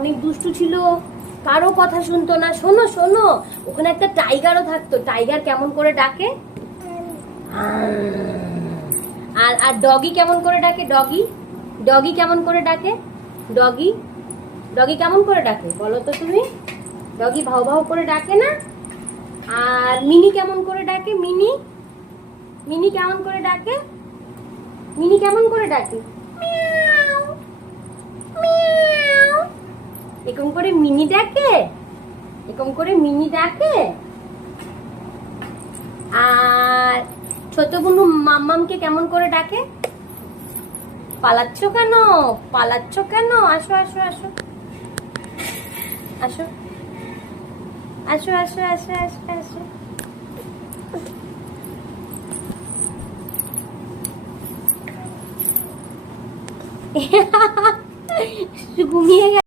অনেক দুষ্টু ছিল, কারো কথা শুনতো না। শোনো শোনো, ওখানে একটা টাইগারও থাকতো। টাইগার কেমন করে ডাকে? আর আর ডগি কেমন করে ডাকে? ডগি ডগি কেমন করে ডাকে? ডগি ডগি কেমন করে ডাকে বলো তো তুমি? ডগি ভাও ভাও করে ডাকে না? আর মিনি কেমন করে ডাকে? মিনি মিনি কেমন করে ডাকে? মিনি কেমন করে ডাকে? মিয়াও মিয়াও। এরকম করে মিনি ডাকে, এরকম করে মিনি ডাকে। আর ছোট বুনু মাম্মামকে কেমন করে ডাকে? পালাচ্ছ কেন? পালাচ্ছ কেন? আসো আসো আসো আসো আসো আসো আসো আসো আসো। ঘুমিয়ে গেল।